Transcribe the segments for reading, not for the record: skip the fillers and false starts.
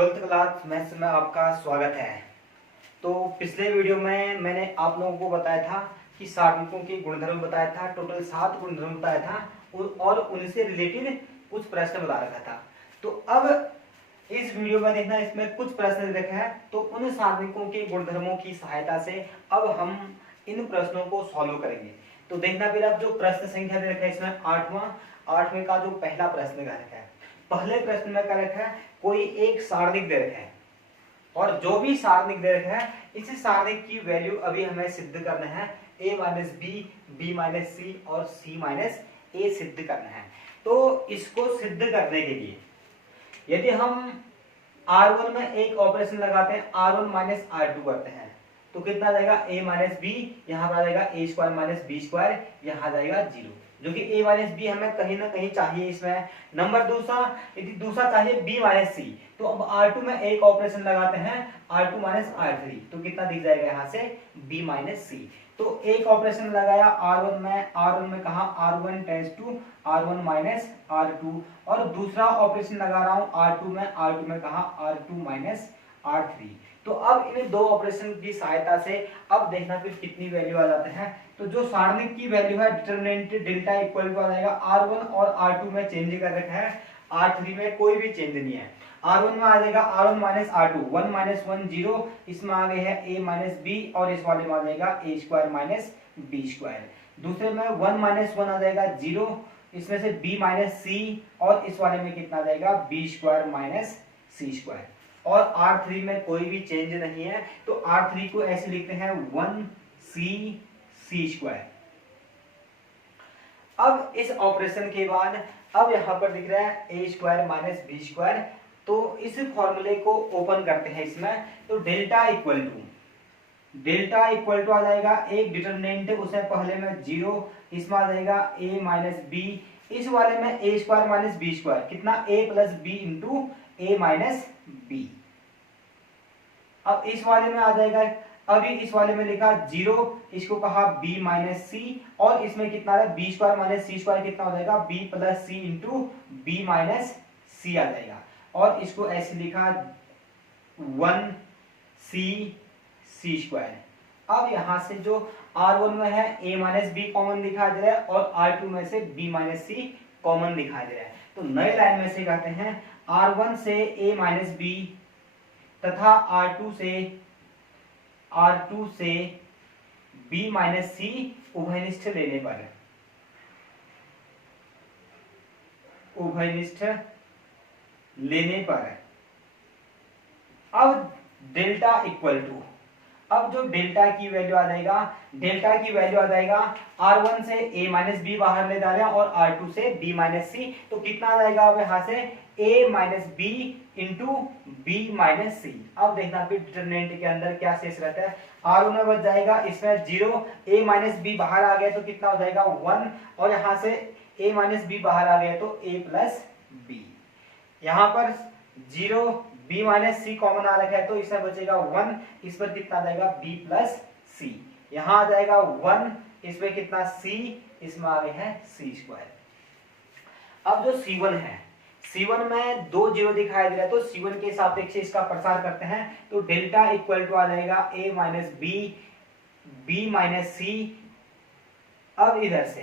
Twelfth class maths में आपका स्वागत है। तो पिछले वीडियो में मैंने आप लोगों को बताया था कि सारणिकों के गुणधर्म बताया था, टोटल 7 गुणधर्म बताया था और उनसे रिलेटेड कुछ प्रश्न बता रखा था। तो अब इस वीडियो में देखना, इसमें कुछ प्रश्न रखे हैं, तो उन सारणिकों के गुणधर्मों की सहायता से अब हम इन प्रश्नों को सॉल्व करेंगे। तो देखना, फिर अब जो प्रश्न संख्या दे रखा है इसमें 8वां का जो पहला प्रश्न का रखा है, पहले प्रश्न में क्या रखा है, कोई एक सारणिक दे रखा है और जो भी सारणिक दे रखा है इसी सारणिक की वैल्यू अभी हमें सिद्ध करना है। a minus B, B minus C और c माइनस ए सिद्ध करना है। तो इसको सिद्ध करने के लिए यदि हम R1 में एक ऑपरेशन लगाते हैं, R1 माइनस R2 करते हैं, तो कितना आ जाएगा a माइनस बी, यहाँ पर आ जाएगा a square minus B square, यहाँ आ जाएगा 0, जो कि a माइनस बी हमें कहीं ना कहीं चाहिए इसमें। नंबर दूसरा, यदि दूसरा चाहिए b माइनस सी, तो अब R2 में एक ऑपरेशन लगाते हैं, R2 माइनस R3, तो कितना दिख जाएगा यहाँ से b माइनस सी। तो एक ऑपरेशन लगाया R1 में कहा R1 tense to R1 minus R2, और दूसरा ऑपरेशन लगा रहा हूं R2 में कहा R2 माइनस R3। तो अब इन दो ऑपरेशन की सहायता से अब देखना फिर कितनी वैल्यू आ जाते हैं। तो जो सारणिक की वैल्यू है डिटरमिनेंट डेल्टा इक्वल टू आ जाएगा R1 और R2 में चेंज कर रखा है, R3 में कोई भी चेंज नहीं है। R1 में आ जाएगा R1 माइनस R2, 1 माइनस 1 0, इसमें आ गए है a माइनस बी और इस वाले में आ जाएगा a square minus B square. दूसरे में 1 माइनस 1 आ जाएगा 0, इसमें से b माइनस सी, और इस वाले में कितना आ जाएगा b स्क्वायर माइनस सी स्क्वायर। और R3 में कोई भी चेंज नहीं है, तो R3 को ऐसे लिखते हैं 1c स्क्वायर। अब इस ऑपरेशन के बाद अब यहां पर दिख रहा है a square minus B square, तो इस फॉर्मूले को ओपन करते हैं इसमें। तो डेल्टा इक्वल टू आ जाएगा, एक डिटरमिनेंट उसमें पहले में 0, इसमें आ जाएगा a माइनस बी, इस वाले में a square minus B square, कितना a plus b into a minus b. अब इस वाले में आ जाएगा, अभी इस वाले में लिखा 0, इसको कहा b माइनस सी, और इसमें कितना है b स्क्वायर माइनस सी स्क्वायर, कितना हो जाएगा b प्लस सी इंटू बी माइनस सी आ जाएगा, और इसको ऐसे लिखा 1c स्क्वायर। अब यहां से जो R1 में है a माइनस बी कॉमन दिखाई दे रहा है और R2 में से b माइनस सी कॉमन दिखाई दे रहा है। तो नए लाइन में से कहते हैं R1 से a माइनस बी तथा R2 से b माइनस सी उभयनिष्ठ लेने पर अब डेल्टा इक्वल टू, अब जो डेल्टा की वैल्यू आ जाएगा R1 से a माइनस बी बाहर ले जा रहे हैं और R2 से b माइनस सी, तो कितना आ जाएगा अब यहाँ से a minus B into B minus C. अब देखना फिर डिटरमिनेंट के अंदर क्या शेष रहता है, R1 में बच जाएगा, इसमें 0, a माइनस बी बाहर आ गया तो कितना हो जाएगा 1, और यहाँ से a माइनस बी बाहर आ गया तो a प्लस बी। यहाँ पर 0, b माइनस सी कॉमन आ रखा है तो इसमें बचेगा 1, इस पर कितना आ जाएगा b प्लस सी, यहाँ आ जाएगा 1, इसमें कितना c, इसमें आ गया है c स्क्वायर। अब जो C1 है, C1 में 2 0 दिखाई दे रहा है, तो C1 के सापेक्ष इसका प्रसार करते हैं, तो डेल्टा इक्वल टू आ जाएगा a minus B, b minus C. अब इधर से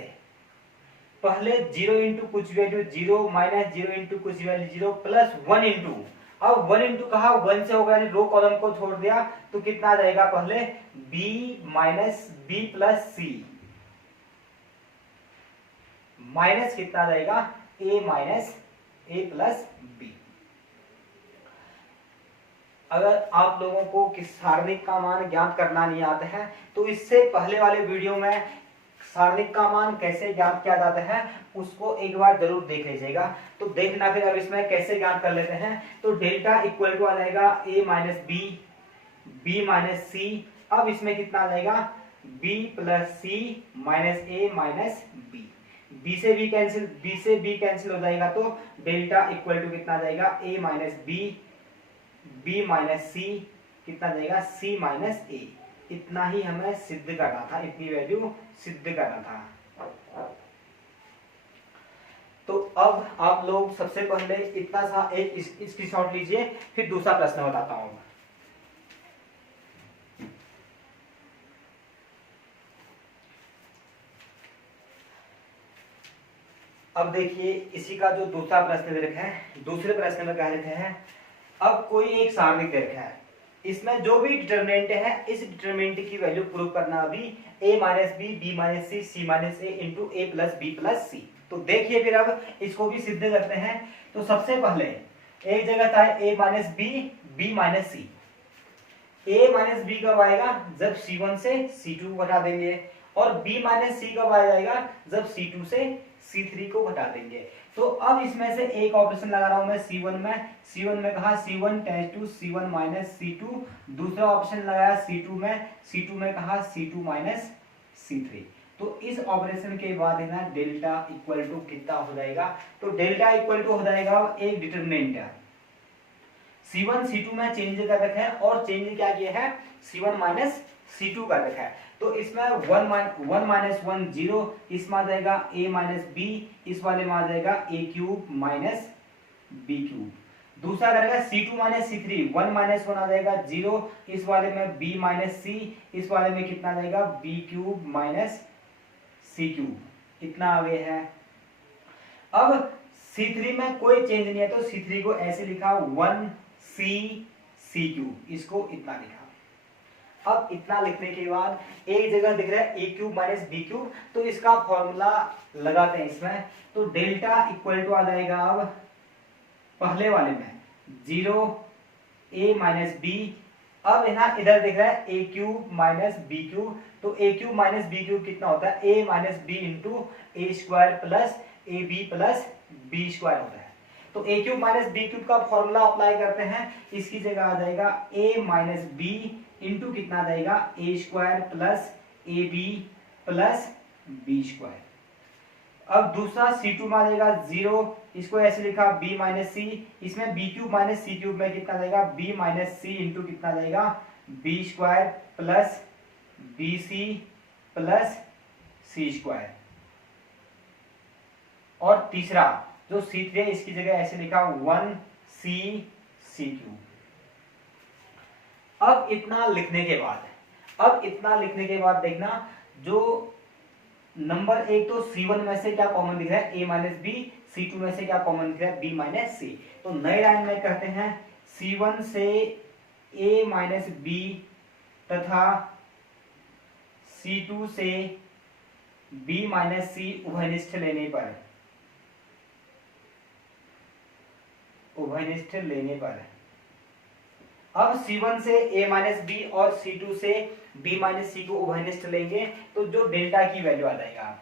पहले 0 इंटू कुछ वैल्यू 0, माइनस 0 इंटू कुछ वैल्यू 0, प्लस 1 इंटू, अब 1 इंटू कहा 1 से होगा, रो कॉलम को छोड़ दिया, तो कितना आ जाएगा पहले b माइनस बी प्लस सी, माइनस कितना आ जाएगा a minus a plus b. अगर आप लोगों को किस सारणिक का मान ज्ञात करना नहीं आता है, तो इससे पहले वाले वीडियो में सारणिक का मान कैसे ज्ञात किया जाता है उसको एक बार जरूर देख लीजिएगा। तो देखना फिर अब इसमें कैसे ज्ञात कर लेते हैं। तो डेल्टा इक्वल टू आ जाएगा a minus B, B minus C, अब इसमें कितना आ जाएगा b plus C minus a minus B, b से b कैंसिल हो जाएगा, तो डेल्टा इक्वल टू कितना आ जाएगा a minus B, b minus C, कितना जाएगा c माइनस a। इतना ही हमें सिद्ध करना था, इतनी वैल्यू सिद्ध करना था। तो अब आप लोग सबसे पहले इतना सा एक स्क्रीनशॉट लीजिए, फिर दूसरा प्रश्न बताता हूं। अब देखिए इसी का जो दूसरा प्रश्न दे रखा है, दूसरे प्रश्न में कह रखे हैं अब कोई एक सारणी दे रखा है, इसमें जो भी डिटरमिनेंट है इस डिटरमिनेंट की वैल्यू प्रूव करना अभी a minus B, B minus C, C minus A into A plus B plus C. तो देखिए फिर अब इसको भी सिद्ध करते हैं। तो सबसे पहले एक जगह था a minus B, B minus c. a minus b कब आएगा? जब c1 से c2 को घटा देंगे, और b माइनस सी कब आ जाएगा? जब c2 से c3 को घटा देंगे। तो अब इसमें से एक ऑपरेशन लगा रहा हूं मैं c1 में कहा c1 tense to c1 minus c2, दूसरा ऑप्शन लगाया c2 में कहा c2 माइनस c3। तो इस ऑपरेशन के बाद है ना डेल्टा इक्वल टू कितना हो जाएगा? तो डेल्टा इक्वल टू हो जाएगा एक डिटरमिनेंट c1 c2 में चेंज कर रखा है, और चेंज क्या किया है? c1 माइनस c2 कर रखा है। तो इसमें 1 माइनस 1 0, इसमें आ जाएगा a माइनस बी, इस वाले में आ जाएगा a cube minus b cube. दूसरा करेगा c2 माइनस c3, 1 माइनस 1 आ जाएगा 0, इस वाले में b माइनस c, इस वाले में कितना आ जाएगा? b cube minus c cube. इतना आ गया है। अब c3 में कोई चेंज नहीं है, तो c3 को ऐसे लिखा 1c क्यूब, इसको इतना लिखा। अब इतना लिखने के बाद एक जगह दिख रहा है a cube minus b cube, तो इसका फॉर्मूला लगाते हैं इसमें। तो डेल्टा इक्वल टू आ जाएगा अब पहले वाले में 0 a माइनस बी। अब यहाँ इधर दिख रहा है a cube minus b cube, तो a cube minus b cube कितना होता है? a minus B into a square plus A B plus B square होता है। तो a cube minus b cube का फॉर्मूला अप्लाई करते हैं, इसकी जगह आ जाएगा a माइनस बी इंटू कितना आ जाएगा? A square plus A B plus B square. अब दूसरा c2 में आ जाएगा 0, इसको ऐसे लिखा b माइनस सी, इसमें b क्यूब माइनस सी क्यूब में कितना आ जाएगा? b माइनस सी इंटू कितना आ जाएगा? B square plus B C plus सी स्क्वायर। और तीसरा जो c3 है इसकी जगह ऐसे लिखा 1c सी क्यूब। अब इतना लिखने के बाद देखना, जो नंबर एक तो c1 में से क्या कॉमन दिख रहा है? a माइनस बी, c2 में से क्या कॉमन दिख रहा है? b माइनस सी। तो नए लाइन में कहते हैं c1 से a माइनस बी तथा c2 से b माइनस सी उभयनिष्ठ लेने पर अब c1 से a माइनस बी और c2 से b माइनस सी को उभयनिष्ठ लेंगे, तो जो डेल्टा की वैल्यू आ जाएगा,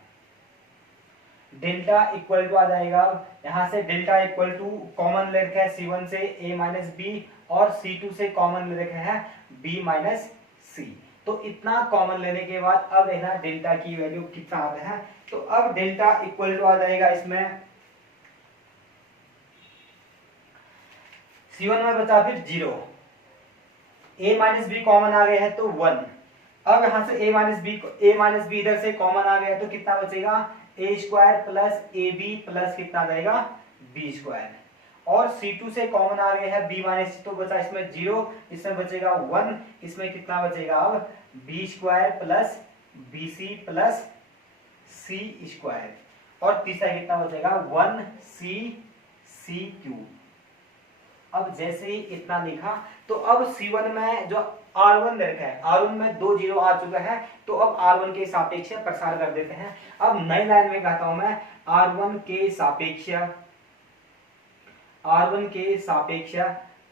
डेल्टा इक्वल टू आ जाएगा, यहां से डेल्टा इक्वल टू कॉमन ले रखा है c1 से a माइनस बी और c2 से कॉमन ले रखा है b माइनस सी। तो इतना कॉमन लेने के बाद अब है ना डेल्टा की वैल्यू कितना आता है? तो अब डेल्टा इक्वल टू आ जाएगा, इसमें c1 में बचा फिर 0, a माइनस बी कॉमन आ गया है तो 1। अब यहां से a माइनस बी इधर से कॉमन आ गया है तो कितना बचेगा? a square plus A B plus कितना आ जाएगा? b square. और c2 से कॉमन आ गया है b माइनस सी, तो बचा इसमें 0, इसमें बचेगा 1, इसमें कितना बचेगा? अब b square plus B C plus सी स्क्वायर। और तीसरा कितना बचेगा? 1c cube. अब जैसे ही इतना लिखा, तो अब c1 में जो r1 रखा है, r1 में 2 0 आ चुका है, तो अब r1 के सापेक्ष प्रसार कर देते हैं। अब नई लाइन में कहता हूं मैं r1 के सापेक्ष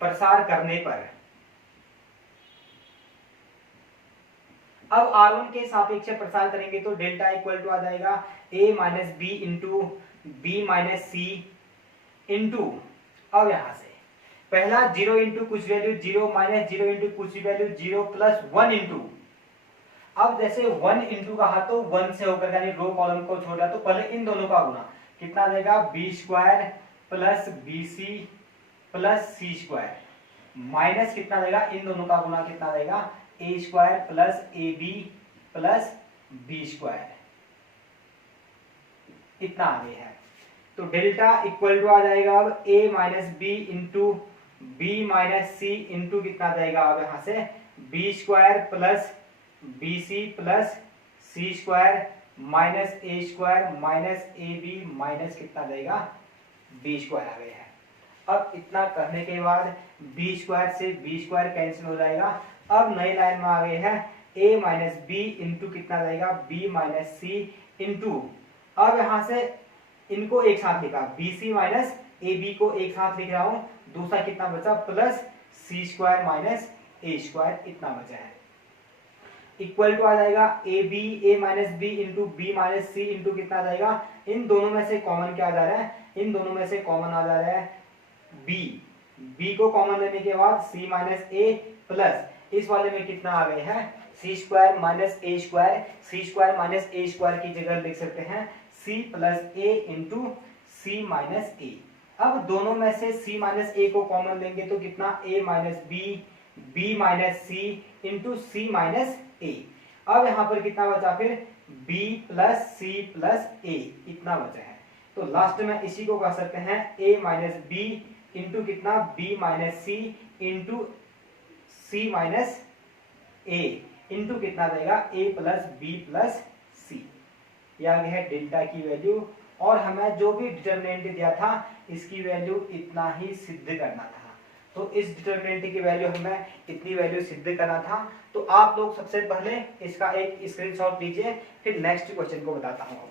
प्रसार करने पर, अब r1 के सापेक्ष प्रसार करेंगे तो डेल्टा इक्वल टू आ जाएगा a minus B into B minus C into, अब यहां से पहला 0 इंटू कुछ वैल्यू 0 माइनस 0 इंटू कुछ वैल्यू 0 प्लस 1 इंटू, अब जैसे 1 इंटू कहा तो 1 से होकर यानी रो कॉलम को छोड़ा, तो पहले इन दोनों का गुना कितना आ जाएगा? B square plus B C plus सी स्क्वायर माइनस कितना आ जाएगा? इन दोनों का गुना कितना आ जाएगा? A square plus A B plus B square. इतना आ गया है। तो डेल्टा इक्वल टू आ जाएगा अब a minus B into B minus C into कितना आ जाएगा अब यहाँ से b square plus B C plus सी स्क्वायर माइनस ए स्क्वायर माइनस ए बी माइनस कितना आ जाएगा बी स्क्वायर आ गया है। अब इतना करने के बाद बी स्क्वायर से बी स्क्वायर कैंसिल हो जाएगा। अब नई लाइन में आ गए हैं a माइनस बी इंटू कितना आ जाएगा b माइनस सी इंटू, अब यहाँ से इनको एक साथ लिखा बी सी माइनस ए बी को एक साथ लिख रहा हूं, दूसरा कितना बचा प्लस सी स्क्वायर माइनस ए स्क्वायर इतना बचा है इक्वल टू आ जाएगा A minus B into B minus C into कितना आ जाएगा, इन दोनों में से कॉमन क्या आ जा रहा है, इन दोनों में से कॉमन आ जा रहा है बी को कॉमन लेने के बाद सी माइनस ए प्लस इस वाले में कितना आ गए हैं सी स्क्वायर माइनस ए स्क्वायर, सी स्क्वायर माइनस ए स्क्वायर की जगह लिख सकते हैं सी plus A into C minus A. अब दोनों में से सी माइनस ए को कॉमन लेंगे तो कितना a minus B minus C into C minus A. अब यहाँ पर कितना बचा फिर b plus C plus A इतना बचा है। तो लास्ट में इसी को कह सकते हैं a माइनस बी इंटू कितना b minus C into C minus A into कितना देगा a प्लस बी प्लस सी। यह आ गया है डेल्टा की वैल्यू और हमें जो भी डिटरमिनेंट दिया था इसकी वैल्यू इतना ही सिद्ध करना था। तो इस डिटरमिनेंट की वैल्यू हमें इतनी वैल्यू सिद्ध करना था। तो आप लोग सबसे पहले इसका एक स्क्रीनशॉट लीजिए, फिर नेक्स्ट क्वेश्चन को बताता हूँ।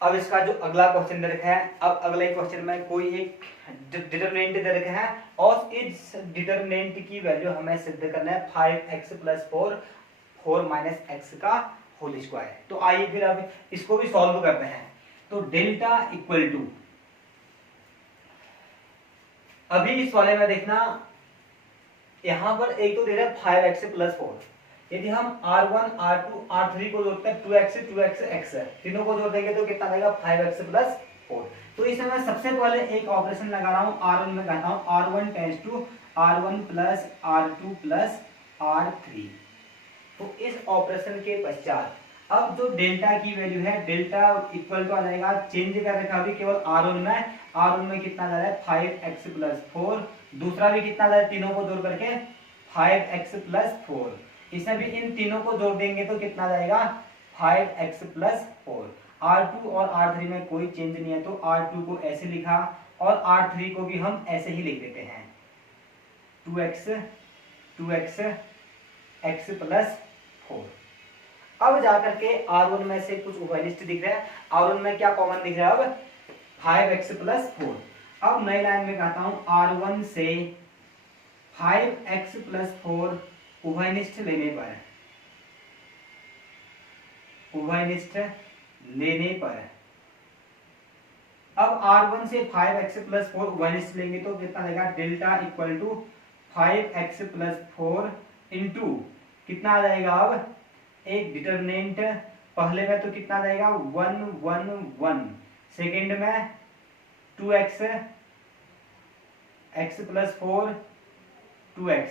अब इसका जो अगला क्वेश्चन दे रखा है, अब अगले क्वेश्चन में कोई एक डिटरमिनेंट दे रखा है और इस डिटरमिनेंट की वैल्यू हमें सिद्ध करना है 5x प्लस 4 माइनस x का होल स्क्वायर। तो आइए फिर अब इसको भी सॉल्व करते हैं। तो डेल्टा इक्वल टू, अभी इस वाले में देखना यहां पर एक तो दे रहा है 5x प्लस 4, यदि हम r1 r2 r3 को जोड़ते हैं 2x x तीनों को जोड़ देंगे तो कितना आएगा 5x प्लस 4। तो इसमें मैं सबसे पहले एक ऑपरेशन लगा रहा हूं r1 में कहता हूं r1 tense to r1 plus r2 plus r3। तो इस ऑपरेशन के पश्चात अब जो डेल्टा की वैल्यू है डेल्टा इक्वल टू आ जाएगा, चेंज कर रखा अभी केवल r1 में कितना जा रहा है 5x प्लस 4, दूसरा भी कितना जा रहा है तीनों को जोड़ करके 5x प्लस 4, इसमें भी इन तीनों को जोड़ देंगे तो कितना जाएगा 5x प्लस 4। r2 और r3 में कोई चेंज नहीं है तो r2 को ऐसे लिखा और r3 को भी हम ऐसे ही लिख देते हैं 2x x प्लस 4। अब जाकर के r1 में से कुछ उभयनिष्ठ दिख रहा है, r1 में क्या कॉमन दिख रहा है अब 5x प्लस 4। अब नई लाइन में कहता हूं r1 से 5x प्लस 4 उभयनिष्ठ लेने पर अब r1 से 5x प्लस 4 उभयनिष्ठ लेंगे तो कितना आएगा delta equal to 5x plus 4 into कितना आ जाएगा अब एक डिटरमिनेंट, पहले में तो कितना आ जाएगा 1 1 1, सेकेंड में 2x x plus 4 2x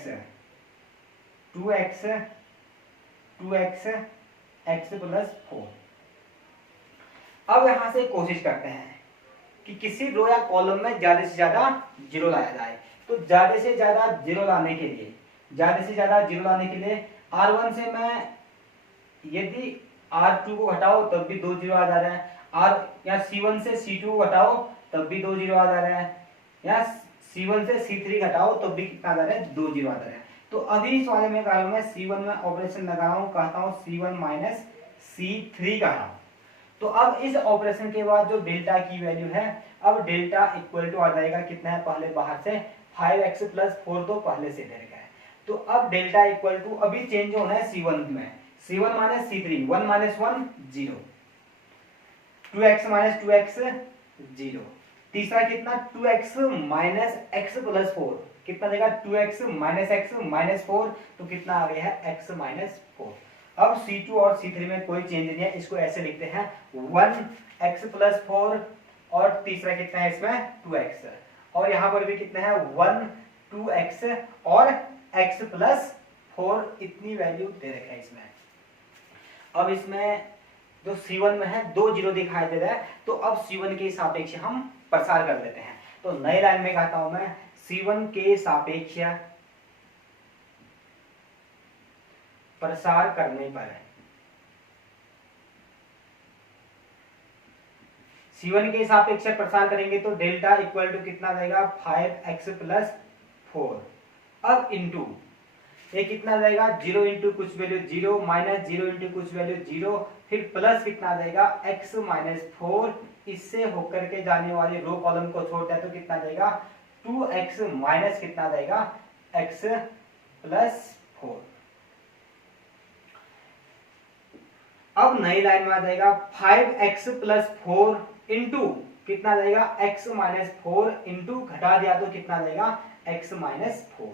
x plus 4। अब यहां से कोशिश करते हैं कि किसी रो या कॉलम में ज्यादा से ज्यादा जीरो लाया जाए। तो ज्यादा से ज्यादा जीरो लाने के लिए r1 से मैं यदि r2 को घटाओ तब भी 2 जीरो आ जा रहा है, या c1 से c2 को घटाओ तब भी 2 जीरो आ जा रहा है, या c1 से c3 घटाओ तब भी कितना आ जा रहा है 2 जीरो आ जा रहा है। तो अभी इस वाले में कह मैं c1 में ऑपरेशन लगा रहा हूं, कहता हूं c1 माइनस c3 का नाम। तो अब इस ऑपरेशन के बाद जो डेल्टा की वैल्यू है, अब डेल्टा इक्वल टू आ जाएगा कितना है, पहले बाहर से 5x प्लस 4 तो पहले से दे रखा है। तो अब डेल्टा इक्वल टू अभी चेंज होना है c1 में, c1 minus c3, 1 minus 1 0, 2x minus 2x 0, तीसरा कितना 2x माइनस x प्लस 4 कितना देगा 2x माइनस x माइनस 4, तो कितना आ गया है x माइनस 4। अब c2 और c3 में कोई चेंज नहीं है, इसको ऐसे लिखते हैं 1x प्लस 4 और तीसरा कितना है इसमें 2x, और यहाँ पर भी कितना है 1 2x एक्स और एक्स प्लस 4 इतनी वैल्यू दे रखा है इसमें। अब इसमें जो C1 में है 2 जीरो दिखाई दे रहा है, तो अब C1 के सापेक्ष हम प्रसार कर लेते हैं। तो नई लाइन में कहता हूं मैं C1 के सापेक्ष प्रसार करने पर C1 के सापेक्ष प्रसार करेंगे तो डेल्टा इक्वल टू कितना रहेगा 5x प्लस 4। अब इंटू ये कितना जाएगा 0 इंटू कुछ वैल्यू 0 माइनस 0 इंटू कुछ वैल्यू 0 फिर प्लस कितना जाएगा x माइनस 4। इससे होकर के जाने वाले रो कॉलम को छोड़ते हैं तो कितना जाएगा 2x माइनस कितना जाएगा x प्लस 4। अब नई लाइन में आ जाएगा 5x प्लस 4 इंटू कितना जाएगा x माइनस 4 इंटू घटा दिया तो कितना जाएगा x minus 4।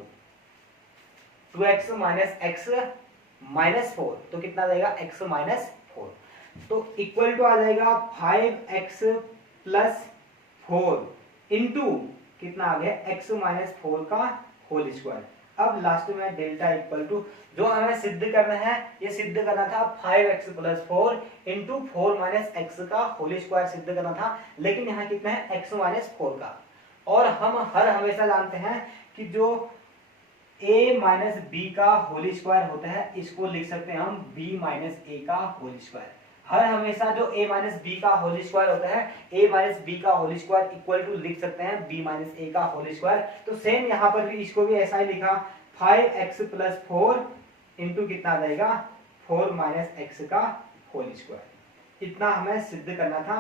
2x minus x minus 4 तो कितना जाएगा x माइनस 4। तो इक्वल टू आ जाएगा 5x प्लस 4 इंटू कितना आ गया x माइनस 4 का होल स्क्वायर। अब लास्ट में डेल्टा इक्वल टू जो हमें सिद्ध करना है, ये सिद्ध करना था 5x plus 4 into 4 minus x का होल स्क्वायर सिद्ध करना था, लेकिन यहाँ कितना है x माइनस 4 का। और हम हर हमेशा जानते हैं कि जो a माइनस बी का होल स्क्वायर होता है इसको लिख सकते हैं हम b माइनस ए का होल स्क्वायर। हर हमेशा जो a माइनस बी का होल स्क्वायर होता है a माइनस बी का होल स्क्वायर इक्वल टू लिख सकते हैं b माइनस ए का होल स्क्वायर। तो सेम यहाँ पर भी इसको भी ऐसा ही लिखा 5x प्लस 4 इंटू कितना आ जाएगा 4 माइनस एक्स का होल स्क्वायर। इतना हमें सिद्ध करना था।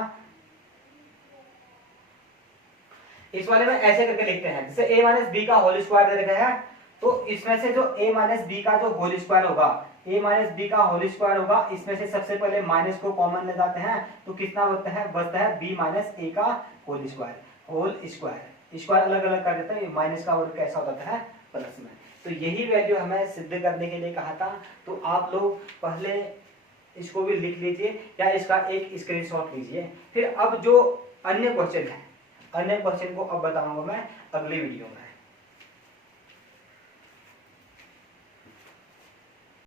इस वाले में ऐसे करके लिखते हैं, जैसे a माइनस बी का होल स्क्वायर दे रखा है तो इसमें से जो a माइनस बी का जो होल स्क्वायर होगा a माइनस बी का होल स्क्वायर होगा, इसमें से सबसे पहले माइनस को कॉमन ले जाते हैं तो कितना बचता है b माइनस ए का होल स्क्वायर। स्क्वायर अलग अलग कर देते हैं, माइनस का वर्ग कैसा होता है प्लस में। तो यही वैल्यू हमें सिद्ध करने के लिए कहा था। तो आप लोग पहले इसको भी लिख लीजिए या इसका एक स्क्रीनशॉट लीजिए। फिर अब जो अन्य क्वेश्चन है, अन्य क्वेश्चन को अब बताऊंगा मैं अगली वीडियो में।